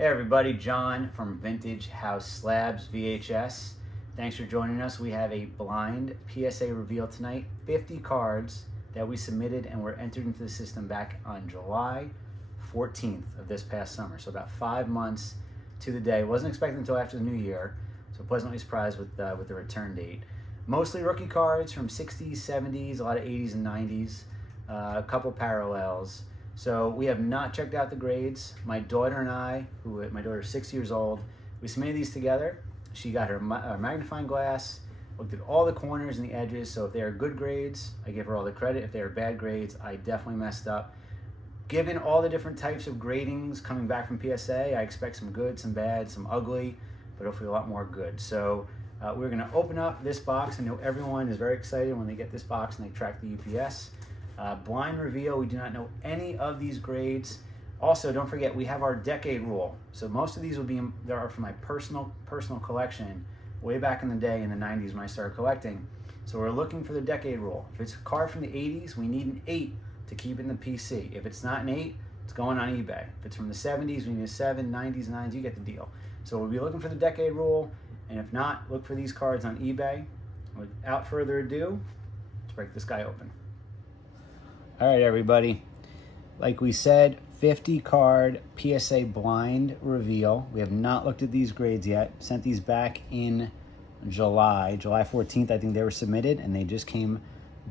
Hey everybody, John from Vintage House Slabs VHS. Thanks for joining us. We have a blind PSA reveal tonight. 50 cards that we submitted and were entered into the system back on July 14th of this past summer. So about 5 months to the day. Wasn't expected until after the new year. So pleasantly surprised with the return date. Mostly rookie cards from 60s, 70s, a lot of 80s and 90s, a couple parallels. So we have not checked out the grades. My daughter and I, my daughter is 6 years old, we submitted these together. She got her magnifying glass, looked at all the corners and the edges. So if they are good grades, I give her all the credit. If they are bad grades, I definitely messed up. Given all the different types of gradings coming back from PSA, I expect some good, some bad, some ugly, but hopefully a lot more good. So we're gonna open up this box. I know everyone is very excited when they get this box and they track the UPS. Blind reveal, we do not know any of these grades. Also, don't forget, we have our decade rule. So most of these are from my personal collection way back in the day in the 90s when I started collecting. So we're looking for the decade rule. If it's a card from the 80s, we need an 8 to keep it in the PC. If it's not an 8, it's going on eBay. If it's from the 70s, we need a 7, 90s, 9s, you get the deal. So we'll be looking for the decade rule, and if not, look for these cards on eBay. Without further ado, let's break this guy open. All right, everybody. Like we said, 50 card PSA blind reveal. We have not looked at these grades yet. Sent these back in July 14th, I think they were submitted, and they just came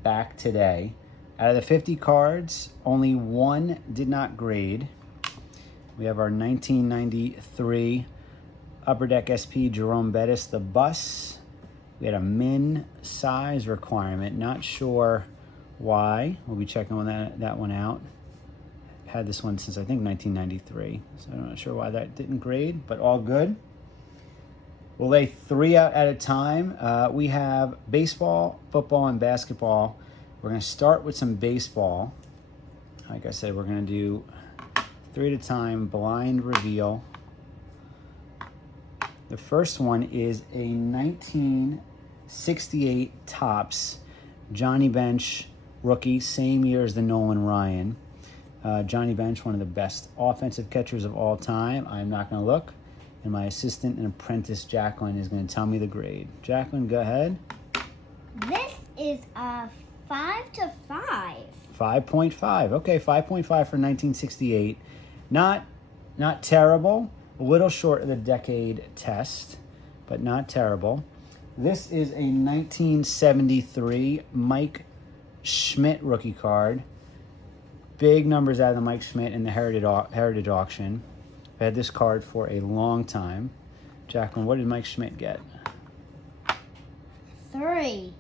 back today. Out of the 50 cards, only one did not grade. We have our 1993 Upper Deck SP Jerome Bettis, the bus. We had a min size requirement. Not sure why. We'll be checking on that one out. Had this one since I think 1993, so I'm not sure why that didn't grade, but all good. We'll lay 3 out at a time. We have baseball, football, and basketball. We're going to start with some baseball. Like I said, we're going to do 3 at a time, blind reveal. The first one is a 1968 Topps Johnny Bench rookie, same year as the Nolan Ryan. Johnny Bench, one of the best offensive catchers of all time. I'm not going to look, and my assistant and apprentice Jacqueline is going to tell me the grade. Jacqueline, go ahead. This is a 5 to 5. 5.5. Okay, 5.5 for 1968. Not terrible. A little short of the decade test, but not terrible. This is a 1973 Mike Schmidt rookie card. Big numbers out of the Mike Schmidt in the Heritage auction. I've had this card for a long time. Jacqueline, what did Mike Schmidt get? 3.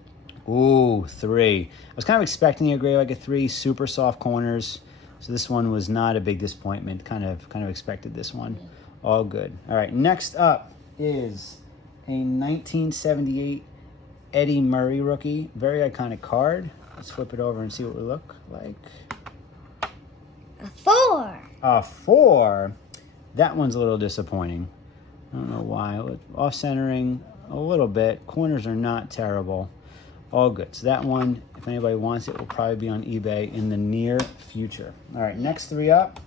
Ooh, 3. I was kind of expecting a grade like a 3, super soft corners. So this one was not a big disappointment. Kind of expected this one. All good. All right, next up is a 1978 Eddie Murray rookie. Very iconic card. Let's flip it over and see what we look like. A 4. A 4. That one's a little disappointing. I don't know why. Off-centering a little bit. Corners are not terrible. All good. So that one, if anybody wants it, will probably be on eBay in the near future. All right, next 3 up.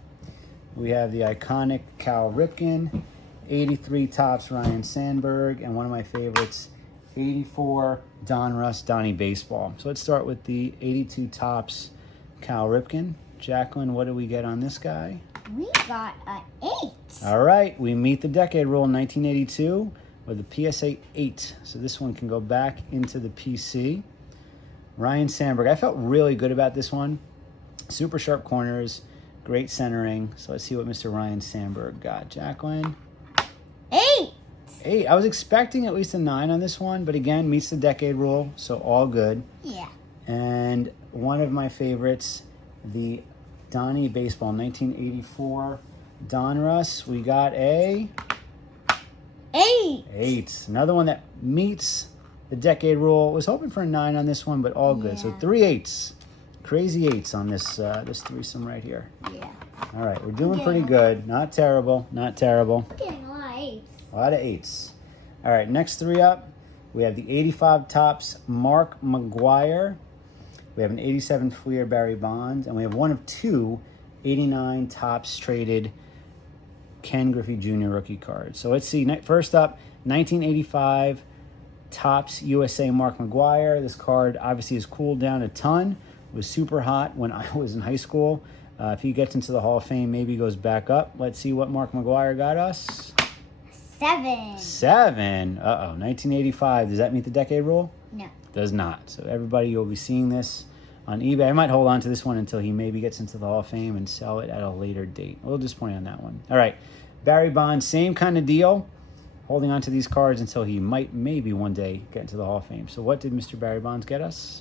We have the iconic Cal Ripken, 83 Topps Ryan Sandberg, and one of my favorites, 84 Donnie Baseball. So let's start with the 82 Topps Cal Ripken. Jacqueline, what do we get on this guy? We got an 8. All right, we meet the decade rule in 1982 with a PSA 8. So this one can go back into the PC. Ryan Sandberg, I felt really good about this one. Super sharp corners, great centering. So let's see what Mr. Ryan Sandberg got. Jacqueline? 8. 8. I was expecting at least a 9 on this one, but again, meets the decade rule, so all good. Yeah. And one of my favorites, the Donnie Baseball, 1984 Donruss. We got a 8. 8. Another one that meets the decade rule. Was hoping for a 9 on this one, but all good. So 3 8s. Crazy 8s on this threesome right here. Yeah. All right, we're doing pretty good. Not terrible. Not terrible. I'm getting a lot of 8s. A lot of 8s. All right, next 3 up. We have the 85 Topps Mark McGwire. We have an 87 Fleer Barry Bonds, and we have one of 2 89 Topps traded Ken Griffey Jr. rookie card. So let's see. First up, 1985 Topps USA Mark McGwire. This card obviously has cooled down a ton. It was super hot when I was in high school. If he gets into the Hall of Fame, maybe he goes back up. Let's see what Mark McGwire got us. 7. 7. Uh-oh. 1985. Does that meet the decade rule? No. Does not. So everybody, you'll be seeing this on eBay. I might hold on to this one until he maybe gets into the Hall of Fame and sell it at a later date. A little disappointing on that one. All right. Barry Bonds, same kind of deal. Holding on to these cards until he might maybe one day get into the Hall of Fame. So what did Mr. Barry Bonds get us?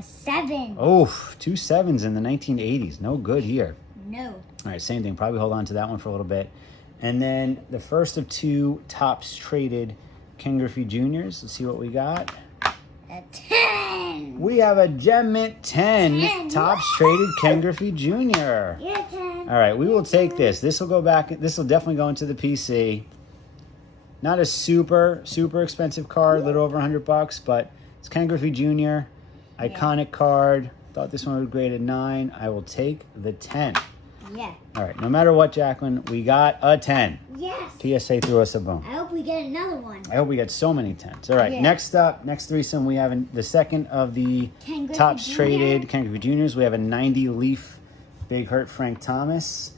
7. Oh, 2 7s in the 1980s. No good here. No. All right, same thing. Probably hold on to that one for a little bit. And then the first of 2 Topps traded Ken Griffey Juniors. Let's see what we got. A 10. We have a Gem Mint 10 Topps traded Ken Griffey Jr. Yeah, 10. All right, we will take this. This will go back. This will definitely go into the PC. Not a super expensive card, a little over $100, but it's Ken Griffey Jr. Iconic card. Thought this one would grade a 9. I will take the 10. Yeah. All right, no matter what, Jacqueline, we got a 10. Yes. PSA threw us a bone. I hope we get another one. I hope we get so many 10s. All right, Yeah. next up, next threesome, we have the second of the Ken Griffey Topps Jr. traded Ken Griffey Juniors. We have a 90 Leaf Big Hurt Frank Thomas,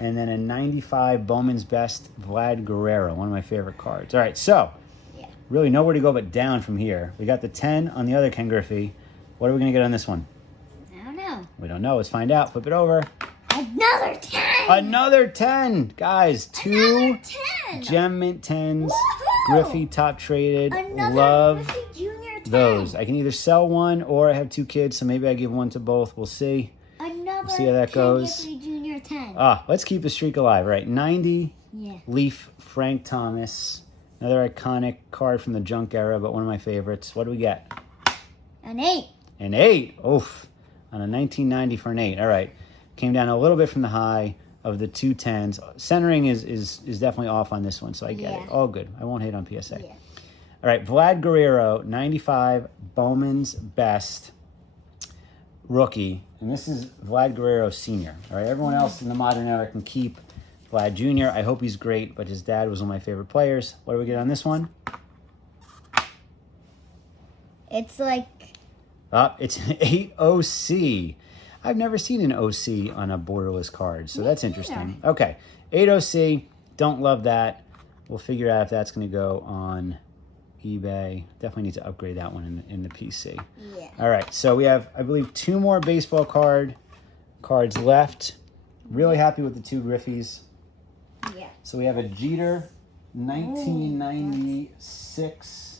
and then a 95 Bowman's Best Vlad Guerrero, one of my favorite cards. All right, so really nowhere to go but down from here. We got the 10 on the other Ken Griffey. What are we going to get on this one? I don't know. We don't know. Let's find out. Flip it over. Another 10. Another 10. Guys, 2 Another 10. Gem Mint 10s. Woohoo! Griffey top traded. Another Love Griffey Jr. 10. those. I can either sell one or I have 2 kids, so maybe I give one to both. We'll see. Another See how that Ken goes. Griffey Jr. 10. Let's keep the streak alive. All right, 90 Yeah. Leaf Frank Thomas. Another iconic card from the junk era, but one of my favorites. What do we get? An 8. An 8. Oof. On a 1990 for an 8. All right. Came down a little bit from the high of the 2 10s. Centering is definitely off on this one, so I get it. All good. I won't hate on PSA. Yeah. All right. Vlad Guerrero, 95 Bowman's Best rookie. And this is Vlad Guerrero Sr. All right. Everyone else in the modern era can keep Vlad Jr. I hope he's great, but his dad was one of my favorite players. What do we get on this one? It's like... It's an 8 OC. I've never seen an OC on a borderless card, so that's interesting. Okay, 8 OC. Don't love that. We'll figure out if that's going to go on eBay. Definitely need to upgrade that one in the PC. Yeah. All right, so we have, I believe, 2 more baseball cards left. Really happy with the 2 Griffies. Yeah. So we have a Jeter 1996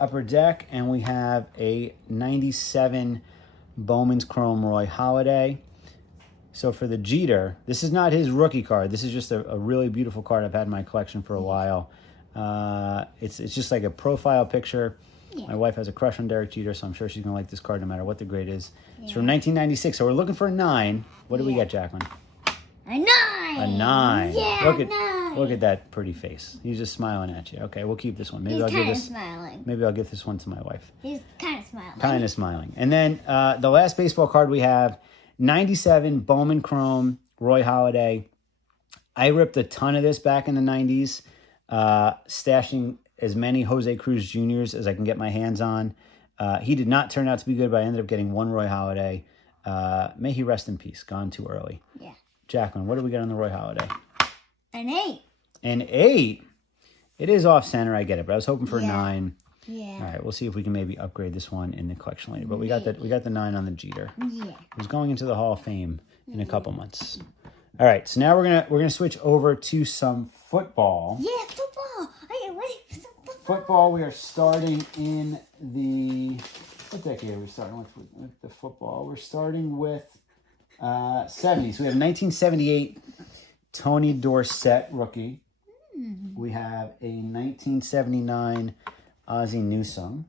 upper deck, and we have a 97 Bowman's Chrome Roy Halladay. So for the Jeter, this is not his rookie card. This is just a really beautiful card I've had in my collection for a while. It's just like a profile picture. Yeah. My wife has a crush on Derek Jeter, so I'm sure she's going to like this card no matter what the grade is. Yeah. It's from 1996, so we're looking for a 9. What do we get, Jacqueline? A 9. A 9. Yeah, Look at that pretty face. He's just smiling at you. Okay, we'll keep this one. He's kind of smiling. Maybe I'll give this one to my wife. He's kind of smiling. Kind of smiling. And then the last baseball card we have, 97 Bowman Chrome Roy Halladay. I ripped a ton of this back in the 90s, stashing as many Jose Cruz Juniors as I can get my hands on. He did not turn out to be good, but I ended up getting 1 Roy Halladay. May he rest in peace. Gone too early. Yeah. Jacqueline, what do we get on the Roy Halladay? An 8. An 8? It is off center, I get it, but I was hoping for a 9. Yeah. All right, we'll see if we can maybe upgrade this one in the collection later. But we got the 9 on the Jeter. Yeah. He's going into the Hall of Fame in a couple months. All right, so now we're gonna switch over to some football. Yeah, football. Okay, wait. Football. We are starting in the what decade are we starting with the football? We're starting with 70s. So we have 1978 Tony Dorsett rookie. We have a 1979 Ozzie Newsome,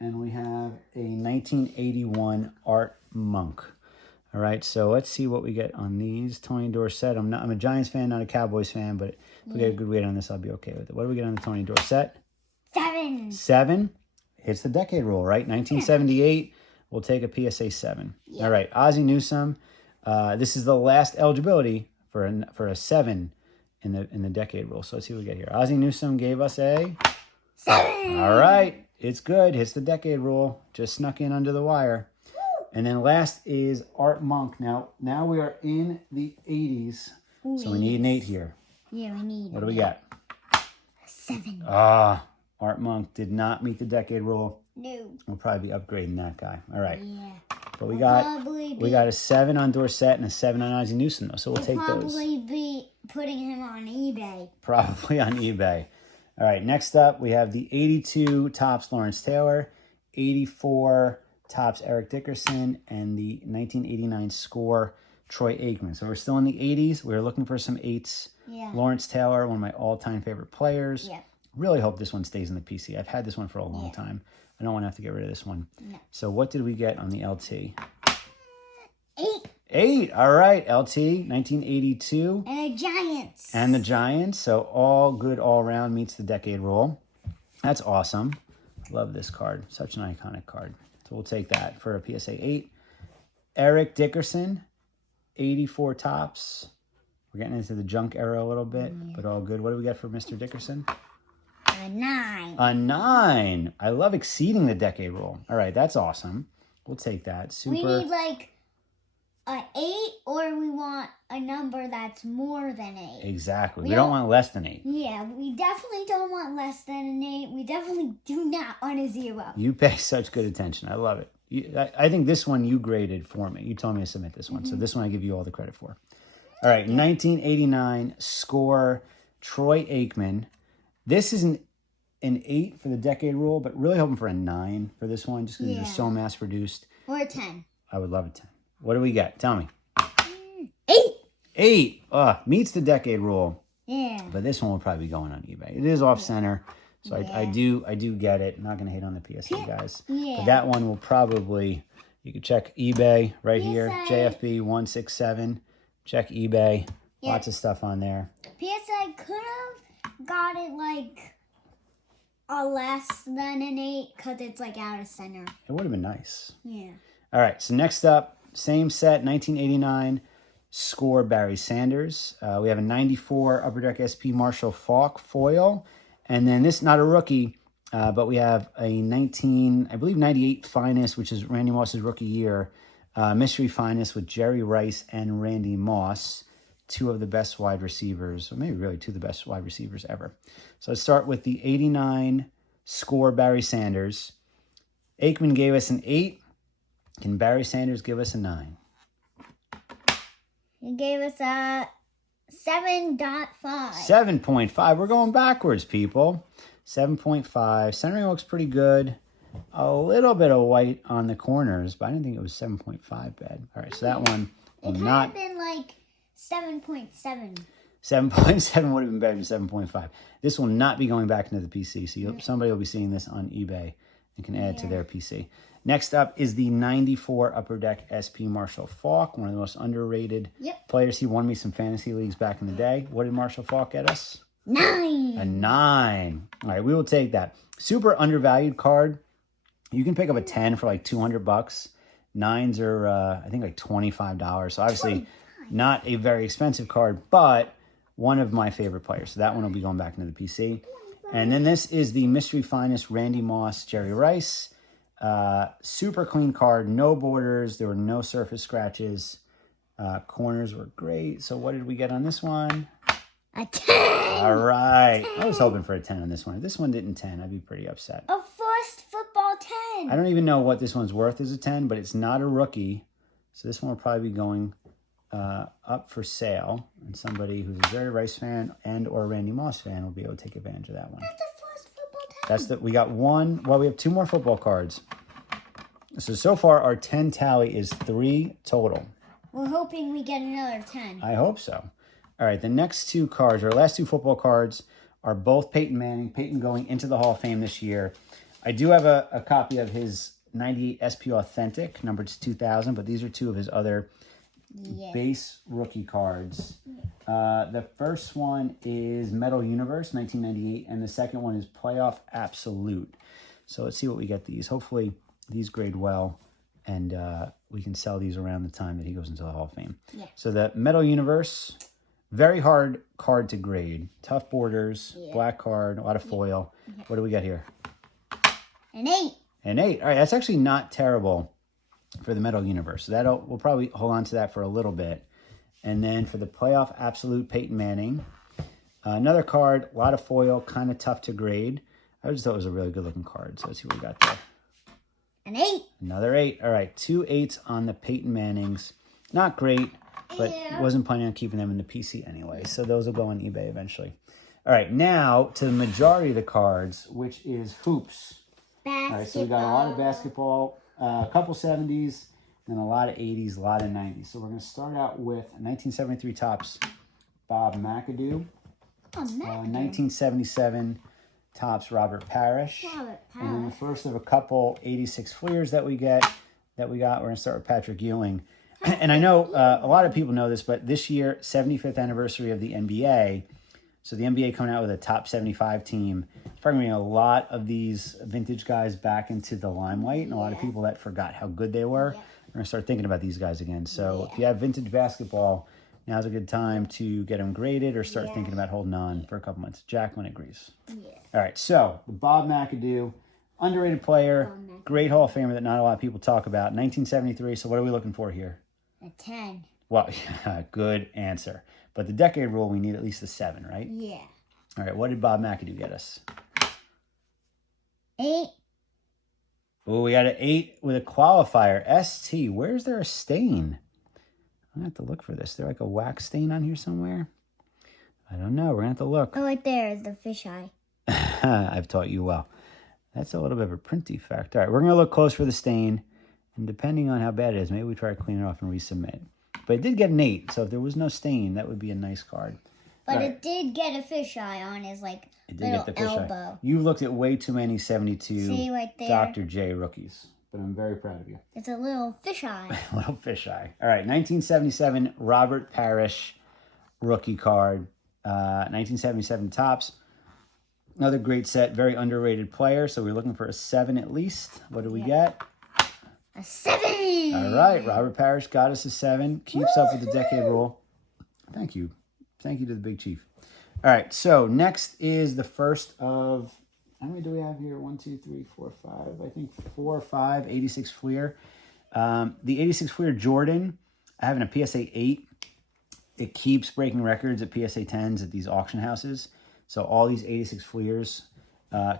and we have a 1981 Art Monk. All right, so let's see what we get on these. Tony Dorsett. I'm a Giants fan, not a Cowboys fan, but if we get a good weight on this, I'll be okay with it. What do we get on the Tony Dorsett? 7. 7. Hits the decade rule, right? 1978. We'll take a PSA 7. Yeah. All right, Ozzie Newsome. This is the last eligibility for a 7 in the decade rule. So let's see what we get here. Ozzie Newsome gave us a 7. All right, it's good. Hits the decade rule. Just snuck in under the wire. And then last is Art Monk. Now we are in the 80s, so we need an 8 here. Yeah, we need. What do we got? 7. Art Monk did not meet the decade rule. No. We'll probably be upgrading that guy. All right. Yeah. But we got a 7 on Dorsett and a 7 on Ozzie Newsome, though. So we'll take those. Probably be putting him on eBay. Probably on eBay. All right, next up, we have the 82 Topps Lawrence Taylor, 84 Topps Eric Dickerson, and the 1989 Score Troy Aikman. So we're still in the 80s. We're looking for some 8s. Yeah. Lawrence Taylor, one of my all-time favorite players. Yeah. Really hope this one stays in the PC. I've had this one for a long time. I don't want to have to get rid of this one. No. So what did we get on the LT? 8. 8. All right, LT, 1982. And the Giants. And the Giants. So all good all around, meets the decade rule. That's awesome. Love this card. Such an iconic card. So we'll take that for a PSA 8. Eric Dickerson, 84 Topps. We're getting into the junk era a little bit, but all good. What do we get for Mr. Dickerson? A 9. A 9. I love exceeding the decade rule. All right, that's awesome. We'll take that. Super. We need like a 8, or we want a number that's more than 8. Exactly. We don't want less than 8. Yeah, we definitely don't want less than an 8. We definitely do not want a 0. You pay such good attention. I love it. I think this one you graded for me. You told me to submit this one. So this one I give you all the credit for. All right, 1989 Score Troy Aikman. This is an 8 for the decade rule, but really hoping for a 9 for this one, just because it's so mass produced. Or a 10. I would love a 10. What do we get? Tell me. 8. 8. Meets the decade rule. Yeah. But this one will probably be going on eBay. It is off center, so I do get it. I'm not going to hate on the PSA guys. Yeah. But that one will probably, you can check eBay right here, PSA. JFB 167. Check eBay. Yeah. Lots of stuff on there. PSA could have got it like a less than an 8 because it's like out of center. It would have been nice. Yeah. All right, so next up, same set, 1989 Score Barry Sanders. We have a 94 Upper Deck SP Marshall Faulk foil. And then this, not a rookie, but we have a 98 Finest, which is Randy Moss's rookie year. Mystery Finest with Jerry Rice and Randy Moss. 2 of the best wide receivers, or maybe really 2 of the best wide receivers ever. So let's start with the 89 Score Barry Sanders. Aikman gave us an 8. Can Barry Sanders give us a 9? He gave us a 7.5. 7.5. We're going backwards, people. 7.5. Centering looks pretty good. A little bit of white on the corners, but I didn't think it was 7.5 bad. All right, so that one will It not... could have been like 7.7. 7.7 would have been better than 7.5. This will not be going back into the PC, so somebody will be seeing this on eBay and can add it to their PC. Next up is the 94 Upper Deck SP Marshall Faulk, one of the most underrated players. He won me some fantasy leagues back in the day. What did Marshall Faulk get us? 9. A 9. All right, we will take that. Super undervalued card. You can pick up a 10 for like $200. 9s are, I think, like $25. So obviously not a very expensive card, but one of my favorite players. So that one will be going back into the PC. And then this is the Mystery Finest Randy Moss, Jerry Rice. Super clean card, no borders. There were no surface scratches. Corners were great. So what did we get on this one? A 10. All right. I was hoping for a 10 on this one. If this one didn't 10, I'd be pretty upset. A first football 10. I don't even know what this one's worth as a 10, but it's not a rookie. So this one will probably be going up for sale. And somebody who's a Jerry Rice fan and or Randy Moss fan will be able to take advantage of that one. That's a first football 10. We got one. Well, we have 2 more football cards. So far, our 10 tally is 3 total. We're hoping we get another 10. I hope so. All right, the next 2 cards, our last 2 football cards, are both Peyton Manning. Peyton going into the Hall of Fame this year. I do have a copy of his 98 SP Authentic, numbered to 2000, but these are 2 of his other base rookie cards. The first one is Metal Universe, 1998, and the second one is Playoff Absolute. So let's see what we get these. Hopefully these grade well, and we can sell these around the time that he goes into the Hall of Fame. Yeah. So the Metal Universe, Very hard card to grade. Tough borders, Yeah. black card, a lot of foil. Yeah. What do we get here? An 8. An 8. All right, that's actually not terrible for the Metal Universe. So we'll probably hold on to that for a little bit. And then for the Playoff Absolute, Peyton Manning. Another card, a lot of foil, kind of tough to grade. I just thought it was a really good looking card. So let's see what we got there. An 8. Another 8. All right, 2 8s on the Peyton Mannings. Not great, but wasn't planning on keeping them in the PC anyway. So those will go on eBay eventually. All right, now to the majority of the cards, which is hoops. Basketball. All right, so we got a lot of basketball, a couple 70s, and a lot of 80s, a lot of 90s. So we're going to start out with 1973 Topps Bob McAdoo. Oh, 1977 Topps Robert Parrish. Robert And then the Parrish. first of a couple 86 Fleers that we got. We're going to start with Patrick Ewing. And I know a lot of people know this, but this year, 75th anniversary of the NBA. So the NBA coming out with a top 75 team. It's probably bringing a lot of these vintage guys back into the limelight. And a lot of people that forgot how good they were. We're going to start thinking about these guys again. So if you have vintage basketball, now's a good time to get them graded or start thinking about holding on for a couple months. Jacqueline agrees. Yeah. All right, so the Bob McAdoo, underrated player, great Hall of Famer that not a lot of people talk about. 1973, so what are we looking for here? A 10. Well, good answer. But the decade rule, we need at least a 7, right? Yeah. All right, what did Bob McAdoo get us? 8. Oh, we got an 8 with a qualifier. ST, where's there a stain? I'm going to have to look for this. Is there like a wax stain on here somewhere? I don't know. We're going to have to look. Oh, right there is the fisheye. I've taught you well. That's a little bit of a print defect. All right, we're going to look close for the stain. And depending on how bad it is, maybe we try to clean it off and resubmit. But it did get an 8, so if there was no stain, that would be a nice card. But it did get a fisheye on his, like, It did little get the fisheye. elbow. You looked at way too many 72 See right there? Dr. J rookies. But I'm very proud of you. It's a little fisheye. Little fisheye. All right, 1977 Robert Parrish rookie card. 1977 Topps. Another great set, very underrated player. So we're looking for a 7 at least. What do we get? A 7. All right, Robert Parrish got us a 7. Keeps up with the decade rule. Thank you. Thank you to the Big Chief. All right, so next is the first of, how many do we have here? 1, 2, 3, 4, 5. I think 4 or 5, 86 Fleer. The 86 Fleer Jordan, I have in a PSA 8. It keeps breaking records at PSA 10s at these auction houses. So all these 86 Fleers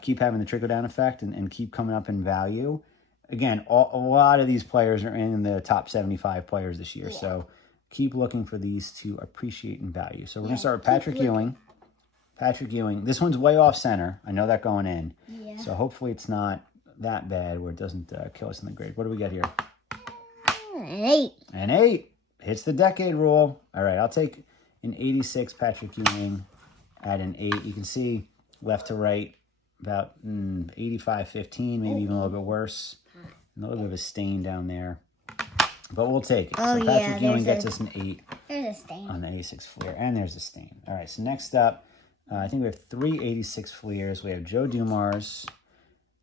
keep having the trickle-down effect and keep coming up in value. Again, a lot of these players are in the top 75 players this year. So keep looking for these to appreciate in value. So we're going to start with Patrick Ewing. Patrick Ewing. This one's way off center. I know that going in. Yeah. So hopefully it's not that bad where it doesn't kill us in the grade. What do we get here? An 8. An 8. Hits the decade rule. All right, I'll take an 86 Patrick Ewing at an 8. You can see left to right about 85-15, maybe even a little bit worse. A little bit of a stain down there. But we'll take it. Oh, so Patrick Ewing gets us an 8 There's a stain. on the 86 Fleer. And there's a stain. All right, so next up, I think we have 3 86 Fleers. We have Joe Dumars,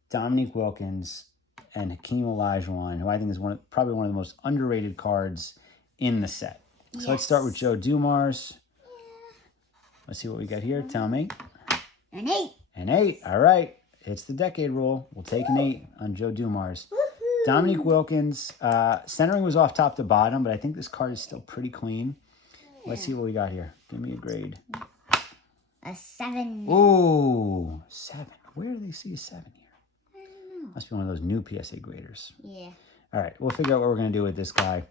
Dominique Wilkins, and Hakeem Olajuwon, who I think is probably one of the most underrated cards in the set. So let's start with Joe Dumars. Let's see what we got here. Tell me. An 8. An 8. All right. It's the decade rule. We'll take an 8 on Joe Dumars. Dominique Wilkins. Centering was off top to bottom, but I think this card is still pretty clean. Let's see what we got here. Give me a grade. A 7. Ooh, 7. Where do they see a 7 here? I don't know. Must be one of those new PSA graders. Yeah. All right. We'll figure out what we're going to do with this guy.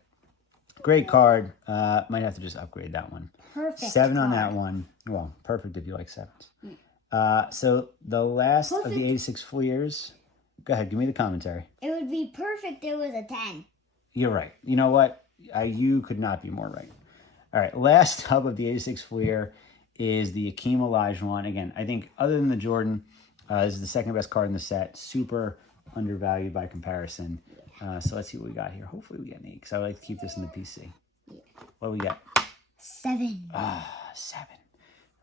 Great card. Might have to just upgrade that one. Perfect. 7 on card. that one. Well, perfect if you like 7s. So the last of the 86 Fleers. Go ahead. Give me the commentary. It would be perfect if it was a 10. You're right. You know what? You could not be more right. All right. Last hub of the 86 Fleer is the Hakeem Olajuwon. Again, I think other than the Jordan, this is the second best card in the set. Super undervalued by comparison. So let's see what we got here. Hopefully we get an 8 because I like to keep this in the PC. Yeah. What do we got? 7. 7.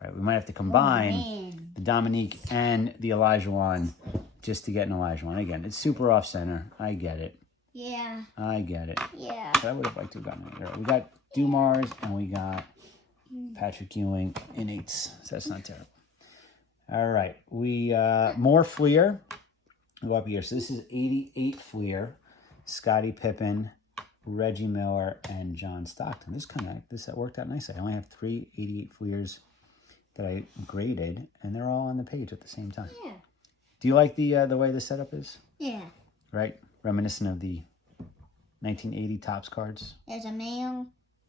All right, we might have to combine the Dominique and the Olajuwon just to get an Olajuwon. Again, it's super off center. I get it. Yeah. I get it. Yeah. But I would have liked to have gotten it. All right, we got Dumars and we got Patrick Ewing in 8s. So that's not terrible. All right. We more Fleer. Go up here. So this is 88 Fleer. Scottie Pippen, Reggie Miller, and John Stockton. This worked out nicely. I only have 3 88 Fleers that I graded, and they're all on the page at the same time. Yeah. Do you like the way the setup is? Yeah. Right? Reminiscent of the 1980 Topps cards. There's a mail.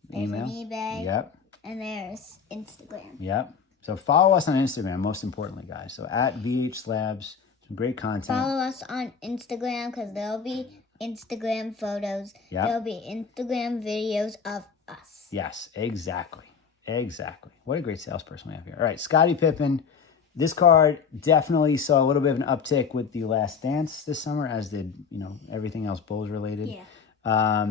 There's Email. an eBay. Yep. And there's Instagram. Yep. So follow us on Instagram, most importantly, guys. So at VH Slabs, some great content. Follow us on Instagram because there'll be Instagram photos. Yep. There'll be Instagram videos of us. Yes, exactly. Exactly. What a great salesperson we have here. All right, Scottie Pippen. This card definitely saw a little bit of an uptick with the Last Dance this summer, as did, everything else Bulls related. Yeah.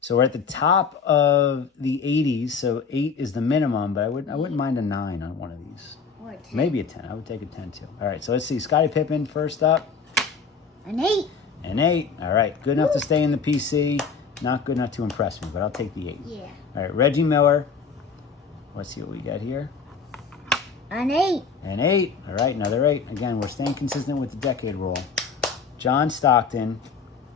So we're at the top of the 80s. So 8 is the minimum, but I wouldn't mind a 9 on one of these. Or a 10. Maybe a 10. I would take a 10 too. All right, so let's see. Scottie Pippen first up. An 8. An 8. All right, good enough to stay in the PC. Not good enough to impress me, but I'll take the 8. Yeah. All right, Reggie Miller. Let's see what we got here. An 8. An 8. All right, another 8. Again, we're staying consistent with the decade rule. John Stockton.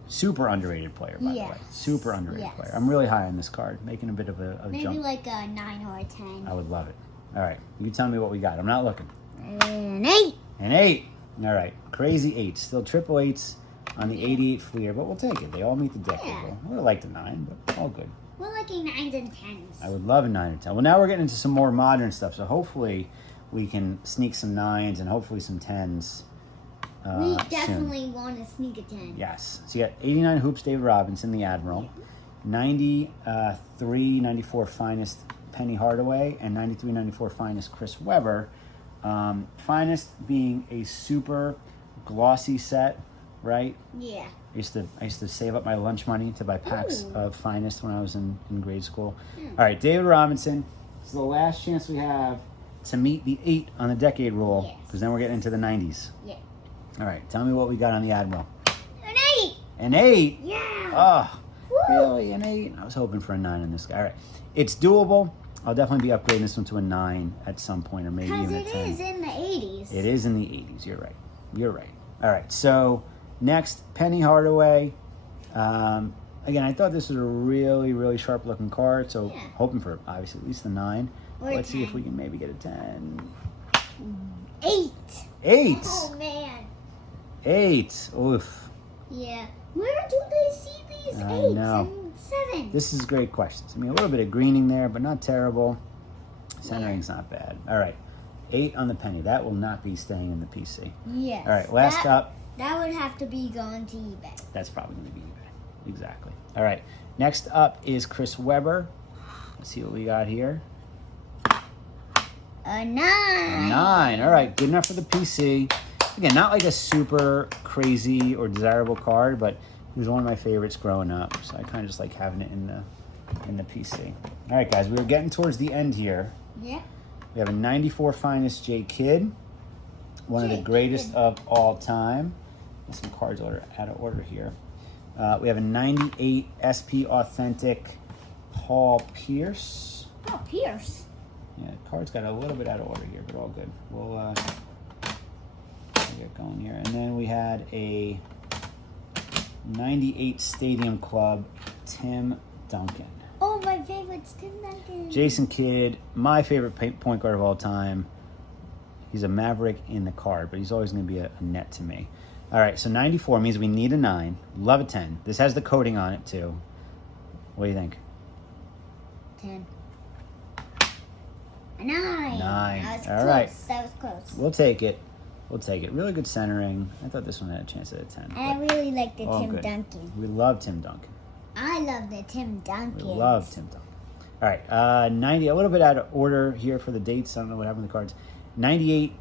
Super underrated player, by the way. Super underrated player. I'm really high on this card, making a bit of a Maybe jump. like a 9 or a 10. I would love it. All right, you tell me what we got. I'm not looking. An 8. An 8. All right, crazy 8s. Still triple 8s on the 88 Fleer, but we'll take it. They all meet the decade rule. I would like the 9, but all good. We're liking 9s and 10s. I would love a 9 or 10. Well, now we're getting into some more modern stuff, so hopefully we can sneak some 9s and hopefully some 10s. We definitely want to sneak a 10. Yes. So you got 89 Hoops, David Robinson, the Admiral. 93, 94 Finest, Penny Hardaway. And 93, 94 Finest, Chris Webber. Finest being a super glossy set, right? Yeah. I used to save up my lunch money to buy packs of Finest when I was in grade school. All right, David Robinson. This is the last chance we have to meet the 8 on the decade rule, because then we're getting into the 90s. Yeah. All right, tell me what we got on the Admiral. An 8. An 8? Yeah. Oh, Woo. really? An 8? I was hoping for a 9 on this guy. All right, it's doable. I'll definitely be upgrading this one to a 9 at some point, or maybe even a 10. Because it is in the 80s. It is in the 80s. You're right. You're right. All right, so next, Penny Hardaway. Again, I thought this was a really, really sharp-looking card, so hoping for, obviously, at least the 9. Or Let's 10. see if we can maybe get a 10. 8. 8. Oh, man. 8. Oof. Yeah. Where do they see these I 8s know. and 7s? This is great questions. I mean, a little bit of greening there, but not terrible. Centering's not bad. All right. 8 on the Penny. That will not be staying in the PC. Yes. All right, last up. That would have to be going to eBay. That's probably going to be eBay. Exactly. All right. Next up is Chris Webber. Let's see what we got here. A 9. A 9. All right. Good enough for the PC. Again, not like a super crazy or desirable card, but he was one of my favorites growing up. So I kind of just like having it in the PC. All right, guys. We're getting towards the end here. Yeah. We have a 94 Finest J. Kidd. One of the greatest of all time. There's some cards out of order here. We have a 98 SP Authentic Paul Pierce. Oh, Pierce. Yeah, card's got a little bit out of order here, but all good. We'll get going here. And then we had a 98 Stadium Club Tim Duncan. Oh, my favorite's Tim Duncan. Jason Kidd, my favorite point guard of all time. He's a maverick in the card, but he's always going to be a net to me. All right, so 94 means we need a 9. Love a 10. This has the coating on it, too. What do you think? 10. A 9. 9. That was All close. right. That was close. We'll take it. We'll take it. Really good centering. I thought this one had a chance at a 10. And I really like the all Tim good. Duncan. We love Tim Duncan. I love the Tim We Duncan. love Tim Duncan. All right, 90, a little bit out of order here for the dates. I don't know what happened with the cards. 98,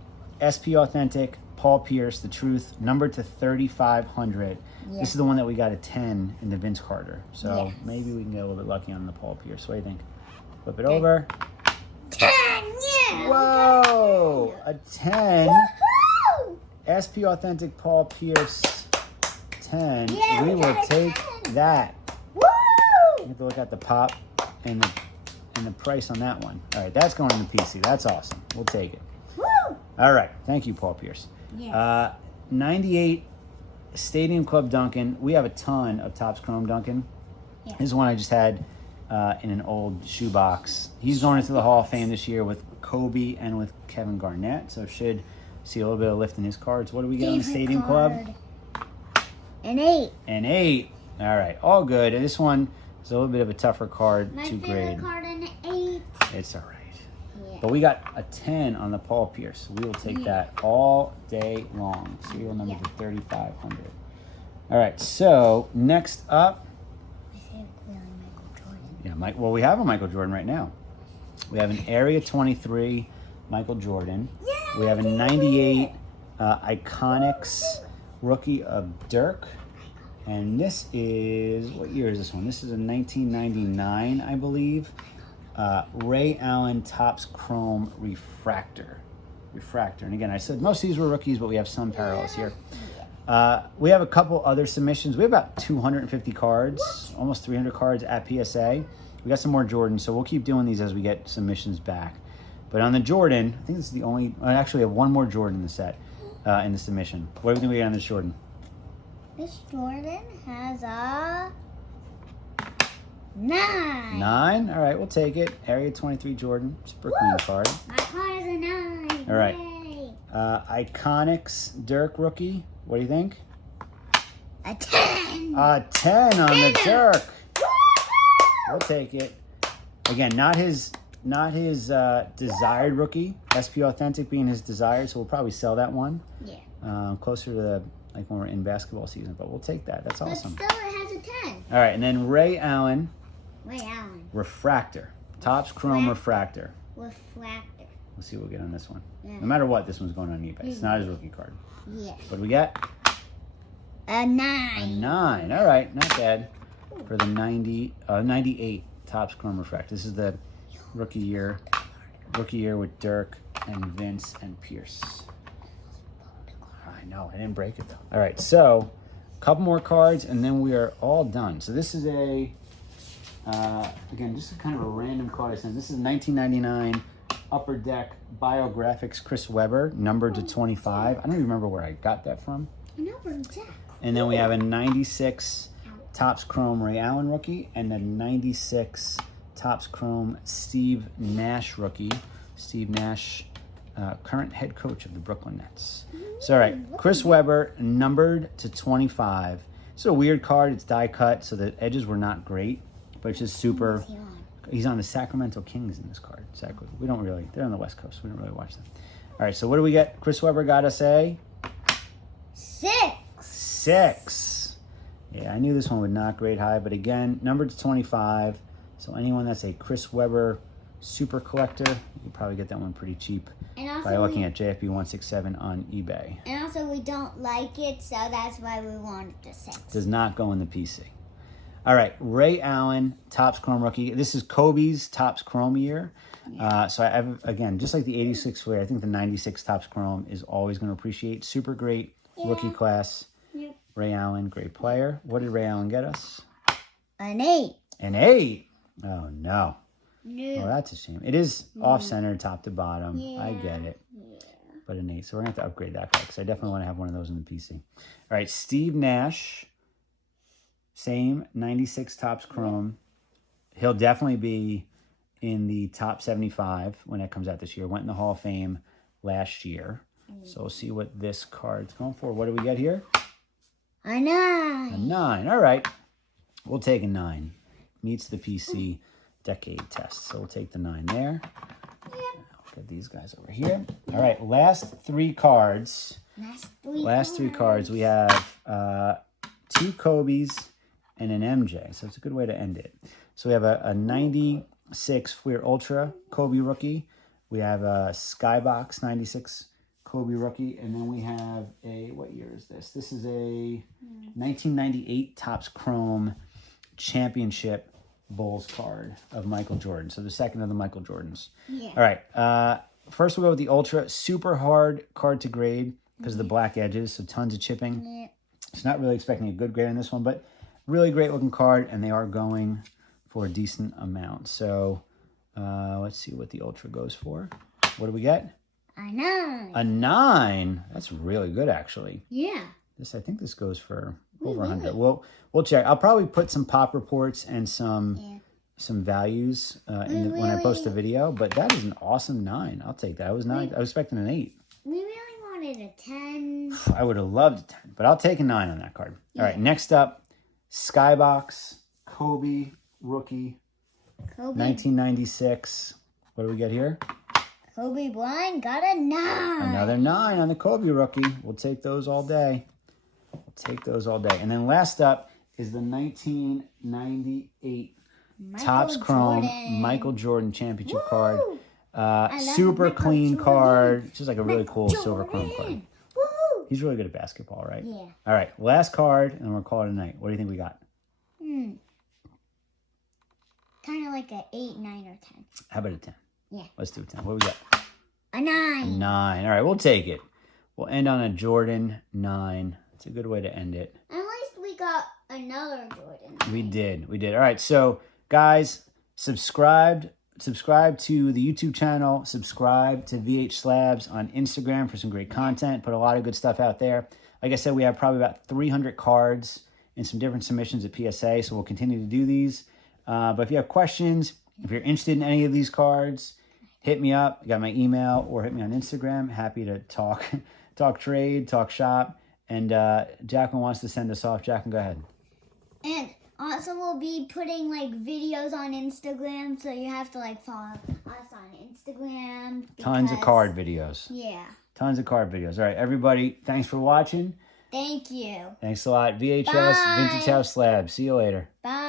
SP Authentic, Paul Pierce, The Truth, numbered to 3,500. Yeah. This is the one that we got a 10 in the Vince Carter. So Yes. maybe we can get a little bit lucky on the Paul Pierce. What do you think? Flip it over. 10, yeah. Whoa! A 10. Woohoo! SP Authentic Paul Pierce 10. Yeah, we we will got a take 10. that. Woo! You have to look at the pop and and the price on that one. All right, that's going in the PC. That's awesome. We'll take it. Woo! All right, thank you, Paul Pierce. Yes. 98 Stadium Club Duncan. We have a ton of Topps Chrome Duncan. Yeah. This is one I just had in an old shoebox. He's going into the Hall of Fame this year with Kobe and with Kevin Garnett, so should see a little bit of lift in his cards. What do we get on the Stadium Club? An 8. An 8. All right, all good. And this one is a little bit of a tougher card My to favorite grade. card, an 8. It's all right. Yeah. But we got a 10 on the Paul Pierce. We will take that all day long. Serial number to 3,500. All right, so next up. My favorite really Michael Jordan. Yeah, well, we have a Michael Jordan right now. We have an Area 23 Michael Jordan. Yeah, We have a 98 Iconics rookie of Dirk. And this is, what year is this one? This is a 1999, I believe. Ray Allen Topps Chrome Refractor. And again, I said most of these were rookies, but we have some parallels here. We have a couple other submissions. We have about 250 cards, almost 300 cards at PSA. We got some more Jordans, so we'll keep doing these as we get submissions back. But on the Jordan, I think this is the only, actually we have one more Jordan in the set, in the submission. What do we think we got on this Jordan? This Jordan has a 9. 9? All right, we'll take it. Area 23 Jordan, super clean card. My card is a 9. All right. Yay. Iconics Dirk rookie. What do you think? A 10. A 10 on the Dirk. Woo-hoo! We'll take it. Again, not his desired rookie. SP Authentic being his desired, so we'll probably sell that one. Yeah. Closer to the, like when we're in basketball season, but we'll take that. That's awesome. But still, it has a 10. All right, and then Ray Allen Ray Allen. Refractor. Topps Chrome Refractor. Refractor. Let's see what we get on this one. Yeah. No matter what, this one's going on eBay. It's not his rookie card. Yeah. What do we get? A 9. A 9. All right, not bad for the 98 Topps Chrome Refractor. This is the rookie year with Dirk and Vince and Pierce. I know, I didn't break it though. All right, so a couple more cards and then we are all done. So this is a, again, just kind of a random card I sent. This is 1999 Upper Deck Biographics Chris Webber, numbered to 25. I don't even remember where I got that from. An Upper Deck. And then we have a 96 Topps Chrome Ray Allen rookie and a 96 Topps Chrome Steve Nash rookie. Steve Nash, current head coach of the Brooklyn Nets. So, all right, Chris Webber, numbered to 25. It's a weird card. It's die cut, so the edges were not great, but it's just super. He's on the Sacramento Kings in this card. We don't really, they're on the West Coast. We don't really watch them. All right, so what do we get? Chris Webber got us a 6. Yeah, I knew this one would not grade high, but again, numbered to 25. So anyone that's a Chris Webber super collector, you can probably get that one pretty cheap by looking at JFB 167 on eBay. And also, we don't like it, so that's why we wanted the 6. Does not go in the PC. All right, Ray Allen, Topps Chrome rookie. This is Kobe's Topps Chrome year. So I have, again, just like the 86 Flair, I think the 96 Topps Chrome is always going to appreciate. Super great rookie class. Yep. Ray Allen, great player. What did Ray Allen get us? An 8. An 8. Oh, no. No. Oh, that's a shame. It is off-center, top to bottom. Yeah. I get it. Yeah. But an 8. So we're going to have to upgrade that card because I definitely want to have one of those in the PC. All right, Steve Nash. Same 96 Topps Chrome. He'll definitely be in the top 75 when that comes out this year. Went in the Hall of Fame last year. So we'll see what this card's going for. What do we get here? A 9. A 9. All right. We'll take a 9. Meets the PC decade test. So we'll take the 9 there. I'll get these guys over here. All right. Last 3 cards. Last three cards. We have 2 Kobe's and an MJ. So it's a good way to end it. So we have a 96 Fleer Ultra Kobe rookie. We have a Skybox 96 Kobe rookie. And then we have a, what year is this? This is a 1998 Topps Chrome Championship Bulls card of Michael Jordan. So the second of the Michael Jordans. Yeah. All right. First we'll go with the Ultra. Super hard card to grade because of the black edges. So tons of chipping. Yeah. It's not really expecting a good grade on this one, but really great looking card, and they are going for a decent amount. So Let's see what the Ultra goes for. What do we get? A 9. A 9. That's really good, actually. Yeah. I think this goes for over 100. We'll check. I'll probably put some pop reports and some values when I post a video. But that is an awesome 9. I'll take that. I was expecting an 8. We really wanted a 10. I would have loved a 10, but I'll take a 9 on that card. All right, next up, Skybox Kobe rookie, 1996. What do we get here? Kobe blind got a 9. Another 9 on the Kobe rookie. We'll take those all day. And then last up is the 1998 Topps Chrome Michael Jordan championship card. Super clean card. Just like a really cool silver chrome card. Woo! He's really good at basketball, right? Yeah. All right, last card, and we'll call it a night. What do you think we got? Kind of like a 8, 9, or 10. How about a 10? Yeah. Let's do a 10. What do we got? A 9. A 9. All right, we'll take it. We'll end on a Jordan 9. It's a good way to end it. At least we got another Jordan. We did. All right, so guys, subscribe to the YouTube channel. Subscribe to VH Slabs on Instagram for some great content. Put a lot of good stuff out there. Like I said, we have probably about 300 cards in some different submissions at PSA, so we'll continue to do these. But if you have questions, if you're interested in any of these cards, hit me up. You got my email, or hit me on Instagram. Happy to talk trade, talk shop. And Jacqueline wants to send us off. Jacqueline, go ahead. And also we'll be putting like videos on Instagram, so you have to like follow us on Instagram. Tons of card videos. Yeah. Tons of card videos. All right, everybody, thanks for watching. Thank you. Thanks a lot. VHS Bye. Vintage House Slab. See you later. Bye.